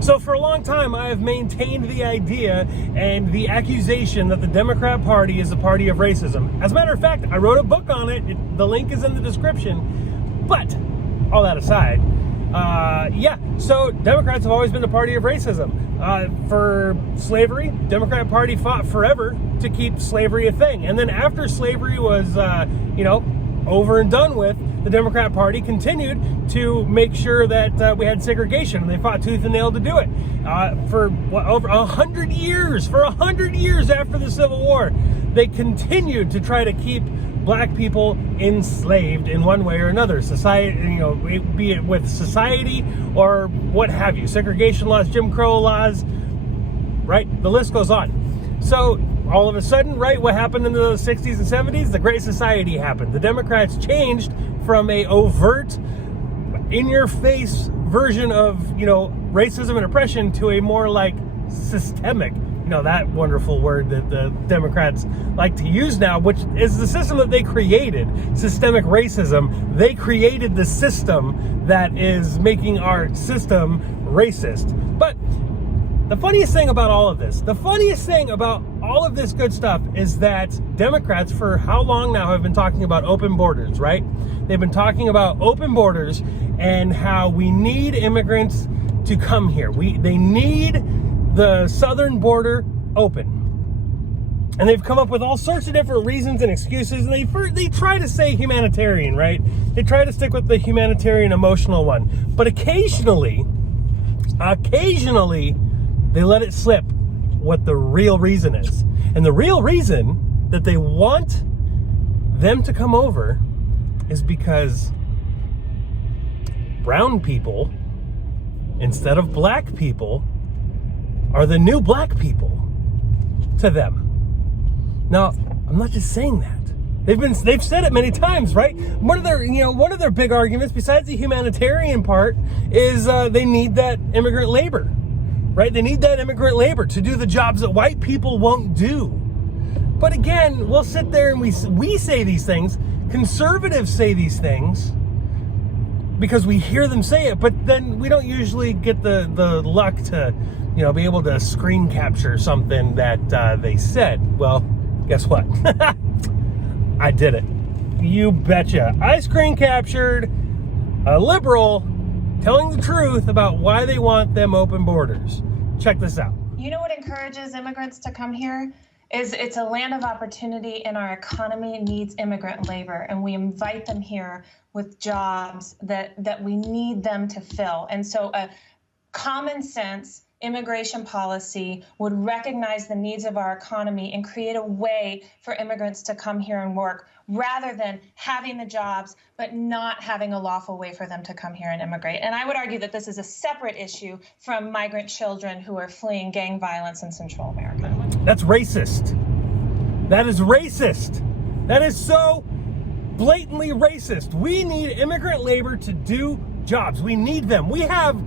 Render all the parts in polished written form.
So for a long time, I have maintained the idea and the accusation that the Democrat Party is a party of racism. As a matter of fact, I wrote a book on it. The link is in the description. But all that aside, so Democrats have always been the party of racism. For slavery, Democrat Party fought forever to keep slavery a thing. And then after slavery was, over and done with, the Democrat Party continued to make sure that we had segregation, and they fought tooth and nail to do it. For over 100 years, after the Civil War, they continued to try to keep black people enslaved in one way or another. Society, be it with society or what have you, segregation laws, Jim Crow laws, right? The list goes on. So all of a sudden, right, what happened in the 60s and 70s? The Great Society happened. The Democrats changed from a overt, in-your-face version of, racism and oppression to a more like systemic, that wonderful word that the Democrats like to use now, which is the system that they created, systemic racism. They created the system that is making our system racist. But the funniest thing about all of this, good stuff is that Democrats for how long now have been talking about open borders, right? They've been talking about open borders and how we need immigrants to come here. They need the southern border open. And they've come up with all sorts of different reasons and excuses, and they try to say humanitarian, right? They try to stick with the humanitarian emotional one. But occasionally, they let it slip what the real reason is. And the real reason that they want them to come over is because brown people, instead of black people, are the new black people to them. Now, I'm not just saying that. They've said it many times, right? One of their big arguments, besides the humanitarian part, is they need that immigrant labor, right? They need that immigrant labor to do the jobs that white people won't do. But again, we'll sit there and we say these things. Conservatives say these things because we hear them say it, but then we don't usually get the luck to, be able to screen capture something that they said. Well, guess what? I did it. You betcha. I screen captured a liberal telling the truth about why they want them open borders. Check this out. You know what encourages immigrants to come here? It's a land of opportunity, and our economy needs immigrant labor, and we invite them here with jobs that we need them to fill. And so a common sense immigration policy would recognize the needs of our economy and create a way for immigrants to come here and work, rather than having the jobs but not having a lawful way for them to come here and immigrate. And I would argue that this is a separate issue from migrant children who are fleeing gang violence in Central America. That's racist. That is racist. That is so blatantly racist. We need immigrant labor to do jobs. We need them. We have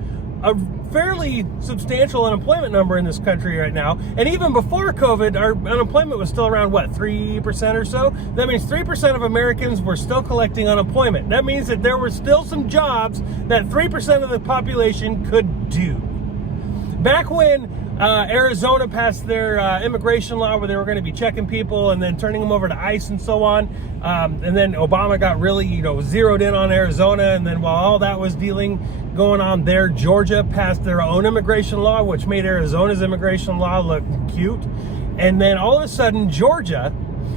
a fairly substantial unemployment number in this country right now. And even before COVID, our unemployment was still around, 3% or so? That means 3% of Americans were still collecting unemployment. That means that there were still some jobs that 3% of the population could do. Back when Arizona passed their immigration law where they were going to be checking people and then turning them over to ICE and so on. And then Obama got really, zeroed in on Arizona. And then while all that was going on there, Georgia passed their own immigration law, which made Arizona's immigration law look cute. And then all of a sudden, Georgia,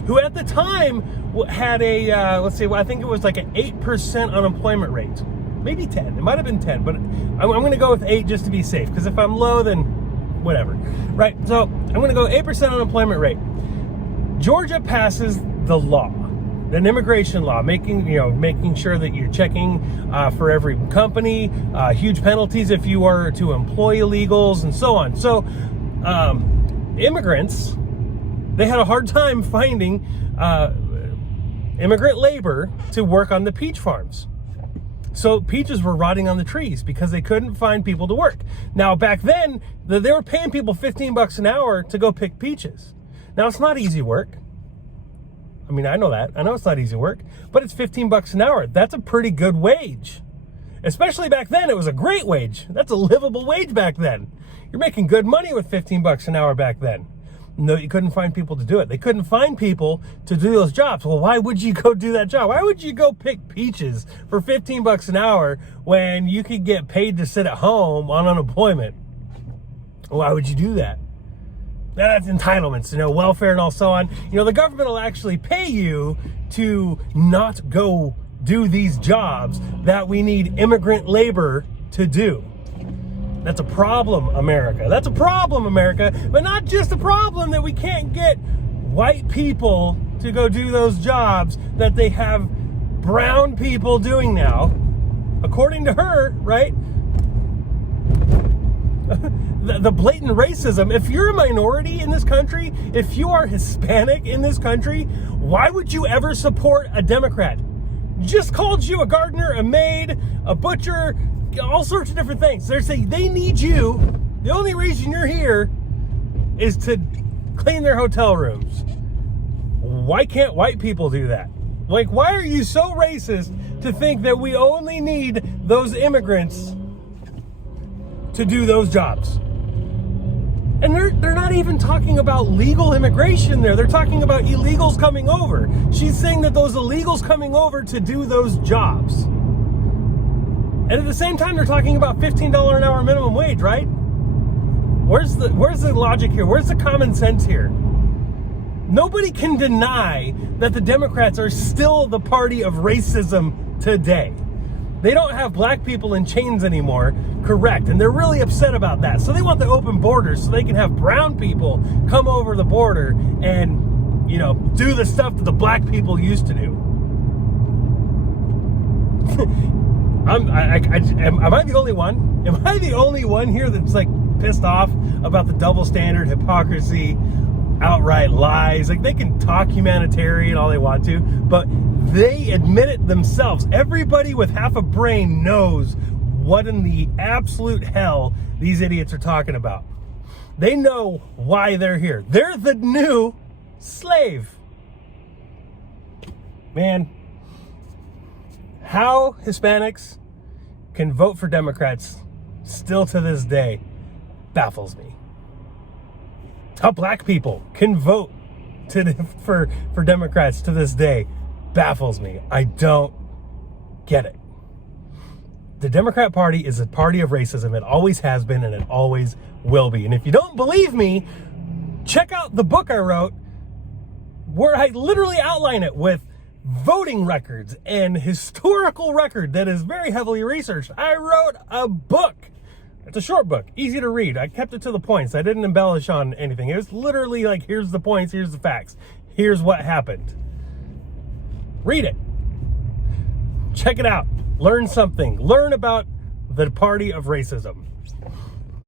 who at the time had I think it was like an 8% unemployment rate. Maybe 10. It might have been 10, but I'm going to go with 8 just to be safe. Because if I'm low, then whatever, right? So I'm going to go 8% unemployment rate. Georgia passes the law, an immigration law, making sure that you're checking for every company, huge penalties if you are to employ illegals and so on. So immigrants, they had a hard time finding immigrant labor to work on the peach farms. So peaches were rotting on the trees because they couldn't find people to work. Now, back then, they were paying people $15 an hour to go pick peaches. Now, it's not easy work. I mean, I know that. I know it's not easy work, but it's $15 an hour. That's a pretty good wage. Especially back then, it was a great wage. That's a livable wage back then. You're making good money with $15 an hour back then. No, you couldn't find people to do it. They couldn't find people to do those jobs. Well, why would you go do that job? Why would you go pick peaches for $15 an hour when you could get paid to sit at home on unemployment? Why would you do that? That's entitlements, welfare and all so on. The government will actually pay you to not go do these jobs that we need immigrant labor to do. That's a problem, America. That's a problem, America. But not just a problem that we can't get white people to go do those jobs that they have brown people doing now. According to her, right? The blatant racism. If you're a minority in this country, if you are Hispanic in this country, why would you ever support a Democrat? Just called you a gardener, a maid, a butcher, all sorts of different things. They're saying they need you. The only reason you're here is to clean their hotel rooms. Why can't white people do that? Like, why are you so racist to think that we only need those immigrants to do those jobs? And they're not even talking about legal immigration there. They're talking about illegals coming over. She's saying that those illegals coming over to do those jobs. And at the same time, they're talking about $15 an hour minimum wage, right? Where's the logic here? Where's the common sense here? Nobody can deny that the Democrats are still the party of racism today. They don't have black people in chains anymore, correct, and they're really upset about that. So they want the open borders so they can have brown people come over the border and, do the stuff that the black people used to do. Am I the only one? Am I the only one here that's pissed off about the double standard, hypocrisy, outright lies? They can talk humanitarian all they want to, but they admit it themselves. Everybody with half a brain knows what in the absolute hell these idiots are talking about. They know why they're here. They're the new slave. Man, how Hispanics can vote for Democrats still to this day baffles me. How black people can vote for Democrats to this day baffles me. I don't get it. The Democrat Party is a party of racism. It always has been and it always will be. And if you don't believe me, check out the book I wrote where I literally outline it with voting records and historical record that is very heavily researched. I wrote a book. It's a short book, easy to read. I kept it to the points. I didn't embellish on anything. It was literally here's the points, here's the facts, here's what happened. Read it. Check it out. Learn something. Learn about the party of racism.